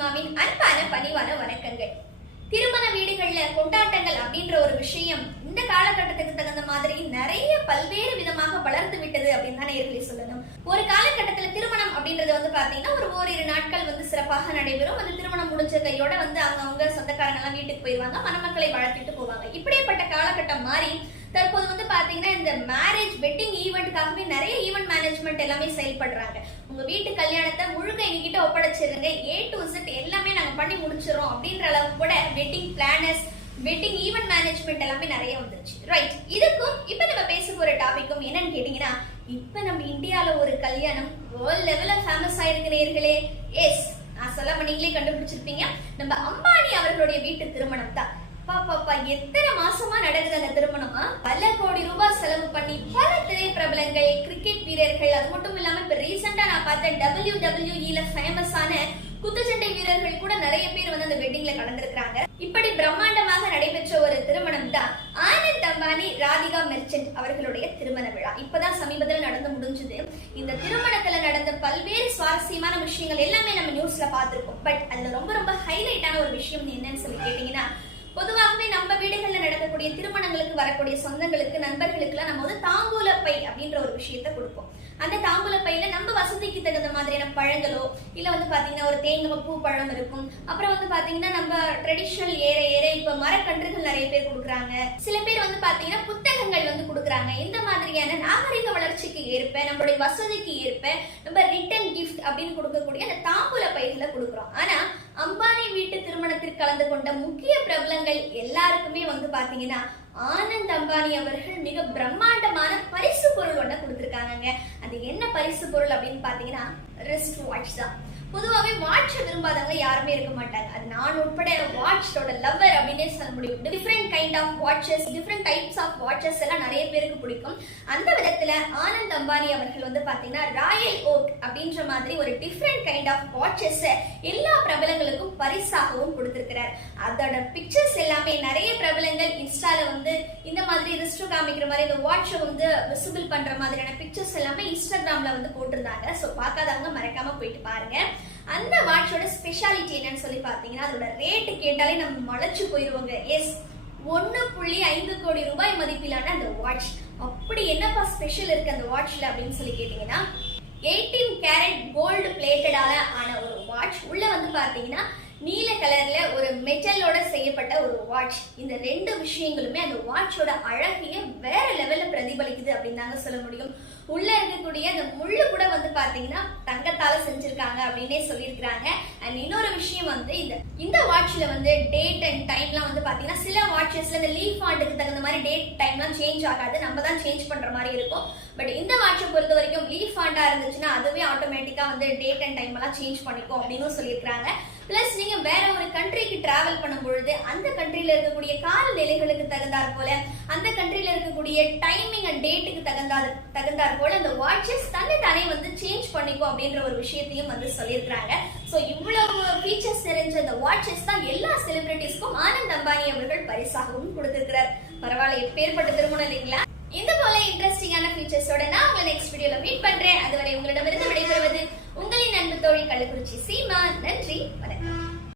சீமாவின் அன்பான பணிவான வணக்கங்கள். திருமண வீடுகள்ல கொண்டாட்டங்கள் அப்படின்ற ஒரு விஷயம் இந்த காலகட்டத்துக்கு தகுந்த மாதிரி நிறைய பல்வேறு விதமாக வளர்ந்து விட்டது அப்படின்னு தான் நேர்களை சொல்லணும். ஒரு காலகட்டத்துல திருமணம் அப்படின்றது வந்து பாத்தீங்கன்னா ஒரு ஓரிரு நாட்கள் வந்து சிறப்பாக நடைபெறும். அந்த திருமணம் முடிஞ்ச கையோட வந்து அவங்க அவங்க சொந்தக்காரங்க எல்லாம் வீட்டுக்கு போயிருவாங்க மணமக்களை வளர்த்துட்டு போவாங்க. இப்படிப்பட்ட காலகட்டம் மாறி தற்போது வந்து பாத்தீங்கன்னா இந்த மேரேஜ் வெட்டிங் ஈவெண்ட்டுக்காகவே நிறைய ஈவெண்ட் மேனேஜ்மெண்ட் எல்லாமே செயல்படுறாங்க. உங்க வீட்டு கல்யாணத்தை முழுக்க எங்ககிட்ட ஒப்படைச்சிருங்க. ஏ டு இசட் எல்லாமே நாங்க பண்ணி முடிச்சிடறோம் அப்படின்ற அளவுக்கு கூட wedding planners wedding event management எல்லாமே நிறைய வந்துருச்சு. ரைட் இதுக்கும் இப்ப நம்ம பேச போற டாபிக்கும் என்னன்னு கேட்டீங்கன்னா இப்ப நம்ம இந்தியால ஒரு கல்யாணம் வேர்ல்ட் லெவல்ல ஃபேமஸ் ஆயிருக்கு நேர்களே. எஸ் நான் சொல்லாம நீங்களே கண்டுபிடிச்சிருப்பீங்க. நம்ம அம்பானி அவர்களுடைய வீட்டு திருமணம் தான் பாப்பா எத்தனை மாசமா நடக்குது அந்த திருமணமா? பல கோடி ரூபாய் செலவு பண்ணி பல திரைப்பிரபலங்கள் கிரிக்கெட் வீரர்கள் அது மட்டும் இல்லாம இப்ப ரீசெண்டா நான் பார்த்த டபிள்யூ டபிள்யூஇல ஃபேமஸான குத்துச்சண்டை வீரர்கள் கூட நிறைய பேர் வந்து அந்த வெட்டிங்ல கலந்துருக்காங்க இப்படி பிரம்மாண்டமாக நடைபெற்ற ஒரு திருமணம் தான் ஆனந்த் அம்பானி ராதிகா மெர்ச்சன்ட் அவர்களுடைய திருமண விழா. இப்பதான் சமீபத்தில் நடந்து முடிஞ்சது. இந்த திருமணத்துல நடந்த பல்வேறு சுவாரஸ்யமான விஷயங்கள் எல்லாமே நம்ம நியூஸ்ல பார்த்திருக்கோம் பட் அதுல ரொம்ப ரொம்ப ஹைலைட்டான ஒரு விஷயம் என்னன்னு சொல்லி கேட்டீங்கன்னா பொதுவாகவே நம்ம வீடுகள்ல நடக்கக்கூடிய திருமணங்களுக்கு வரக்கூடிய சொந்தங்களுக்கு நண்பர்களுக்குலாம் நம்ம வந்து தாம்பூல பை அப்படின்ற ஒரு விஷயத்த கொடுப்போம். அந்த தாம்பூல பையில நம்ம வசதிக்கு தகுந்த மாதிரியான பழங்களோ இல்ல வந்து பாத்தீங்கன்னா ஒரு தேங்காய் பூ பழம் இருக்கும். அப்புறம் வந்து பாத்தீங்கன்னா நம்ம ட்ரெடிஷனல் ஏற ஏற இப்ப மரக்கன்றுகள் நிறைய பேர் கொடுக்குறாங்க. சில பேர் வந்து பாத்தீங்கன்னா புத்தகங்கள் வந்து கொடுக்குறாங்க. இந்த மாதிரியான நாகரிக வளர்ச்சிக்கு ஏற்ப நம்மளுடைய வசதிக்கு ஏற்ப நம்ம ரிட்டன் கிஃப்ட் அப்படின்னு கொடுக்கக்கூடிய அந்த தாம்பூல பைகளை கொடுக்குறோம். ஆனா திருமணத்தில் கலந்து கொண்ட முக்கிய பிரபலங்கள் எல்லாருக்குமே வந்து பாத்தீங்கன்னா ஆனந்த் அம்பானி அவர்கள் மிக பிரம்மாண்டமான பரிசு பொருள் ஒண்ண கொடுத்துருக்காங்க அது என்ன பரிசு பொருள் அப்படின்னு பாத்தீங்கன்னா ரிஸ்ட் வாட்ச் தான். பொதுவாகவே வாட்சை விரும்பாதவங்க யாருமே இருக்க மாட்டாங்க. அது நான் உட்பட வாட்சோட லவ்வர் அப்படின்னே சொல்ல முடியும். Different kind of watches different types of watches எல்லாம் நிறைய பேருக்கு பிடிக்கும். அந்த விதத்துல ஆனந்த் அம்பானி அவர்கள் வந்து பாத்தீங்கன்னா ராயல் ஓக் அப்படின்ற மாதிரி ஒரு டிஃப்ரெண்ட் கைண்ட் ஆஃப் வாட்சஸ் எல்லா பிரபலங்களுக்கும் பரிசாகவும் கொடுத்திருக்கிறார். அதோட பிக்சர்ஸ் எல்லாமே நிறைய பிரபலங்கள் இன்ஸ்டால வந்து இந்த மாதிரி ரிஸ்ட் காமிக்கிற மாதிரி இந்த வாட்சை வந்து விசிபிள் பண்ற மாதிரியான பிக்சர்ஸ் எல்லாமே இன்ஸ்டாகிராம்ல வந்து போட்டிருந்தாங்க. ஸோ பார்க்காதவங்க மறக்காம போயிட்டு பாருங்க. அந்த வாட்சோட ஸ்பெஷாலிட்டி என்னன்னு சொல்லி பார்த்தீங்கன்னா அதோட ரேட்டு கேட்டாலே நம்ம மலைச்சு போயிருவோங்க. எஸ் ஒன்று புள்ளி ஐந்து கோடி ரூபாய் மதிப்பிலான அந்த வாட்ச் அப்படி என்னப்பா ஸ்பெஷல் இருக்கு அந்த வாட்ச்ல அப்படின்னு சொல்லி கேட்டீங்கன்னா எயிட்டீன் கேரட் கோல்டு பிளேட்டடால ஆன ஒரு வாட்ச் உள்ள வந்து பாத்தீங்கன்னா நீல கலர்ல ஒரு மெட்டலோட செய்யப்பட்ட ஒரு வாட்ச் இந்த ரெண்டு விஷயங்களுமே அந்த வாட்சோட அழகைய வேற லெவல்ல பிரதிபலிக்குது அப்படின்னு தாங்க சொல்ல முடியும். உள்ள இருக்கக்கூடிய அந்த முள்ளு கூட வந்து பாத்தீங்கன்னா தங்கத்தால செஞ்சிருக்காங்க அப்படின்னே சொல்லியிருக்கிறாங்க. அண்ட் இன்னொரு விஷயம் வந்து இந்த இந்த வாட்ச்ல வந்து டேட் அண்ட் டைம்லாம் வந்து பாத்தீங்கன்னா சில வாட்சஸ்ல இந்த லீஃப் ஆண்டுக்கு தகுந்த மாதிரி டேட் டைம்லாம் சேஞ்ச் ஆகாது. நம்ம தான் சேஞ்ச் பண்ற மாதிரி இருக்கும். பட் இந்த வாட்சை பொறுத்த வரைக்கும் லீஃப் ஆண்டா இருந்துச்சுன்னா அதுவே ஆட்டோமேட்டிக்கா வந்து டேட் அண்ட் டைம் எல்லாம் சேஞ்ச் பண்ணிக்கும் அப்படின்னு சொல்லியிருக்காங்க பிளஸ் நீங்க வேற ஒரு கண்ட்ரிக்கு டிராவல் பண்ணும் பொழுது அந்த கண்ட்ரில இருக்கக்கூடிய காலநிலைகளுக்கு தகுந்தாற் போல அந்த கண்ட்ரில இருக்கக்கூடிய டைமிங் அண்ட் டேட்டுக்கு தகுந்தார் தகுந்தாற் போல அந்த வாட்சஸ் வந்து பண்ணிக்கும் அப்படின்ற ஒரு விஷயத்தையும் வந்து சொல்லியிருக்கிறாங்க. ஸோ இவ்வளவு ஃபீச்சர்ஸ் தெரிஞ்ச இந்த வாட்சஸ் தான் எல்லா செலிபிரிட்டிஸ்க்கும் ஆனந்த் அம்பானி அவர்கள் பரிசாகவும் கொடுத்திருக்கிறார். பரவாயில்ல எப்பேற்பட்ட திருமணம் இல்லைங்களா? இந்த போல இன்ட்ரெஸ்டிங்கான ஃபீச்சர்ஸோட நான் உங்களை நெக்ஸ்ட் வீடியோல மீட் பண்றேன். அதுவரை உங்களிடமிருந்து விடைபெறுவது உங்களின் அன்பு தோழி கள்ளக்குறிச்சி சீமா. நன்றி வணக்கம்.